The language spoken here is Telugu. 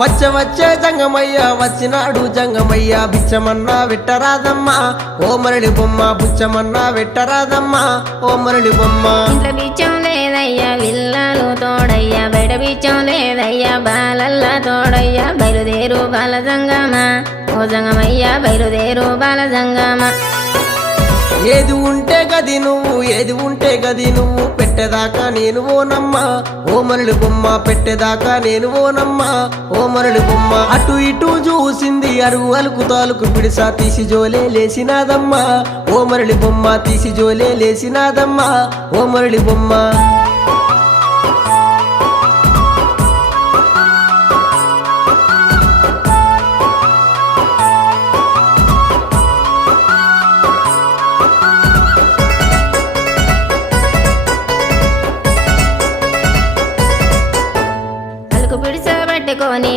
వచ్చే వచ్చే జంగమయ్య వచ్చినాడు జంగమయ్య బిచ్చమన్నా వెట్టరాదమ్మా. ఓ మరళి బొమ్మ బుచ్చమన్నా వెట్టరాదమ్మా. ఓ మరళి బొమ్మ. ఇంట్లో బిచ్చం లేదయ్యా విల్లాలు తోడయ్యా బయట బిచ్చం లేదయ్యా బాలల్లా తోడయ్యా బయలుదేరు బాల జంగమా ఓ జంగమయ్యా బయలుదేరు బాల జంగమా ఏది ఉంటే గది నువ్వు ఏది ఉంటే గది నువ్వు పెట్టేదాకా నేను ఓనమ్మా. ఓ మరళి బొమ్మ పెట్టేదాకా నేను ఓనమ్మా. ఓ మరళి బొమ్మ అటు ఇటు చూసింది అరువు అలుకు తాలుకు పిడిసా తీసి జోలే లేసినాదమ్మా ఓ మరళి బొమ్మ తీసి జోలే లేసినాదమ్మా ఓ మరళి బొమ్మ. విడిచబెట్టుకొని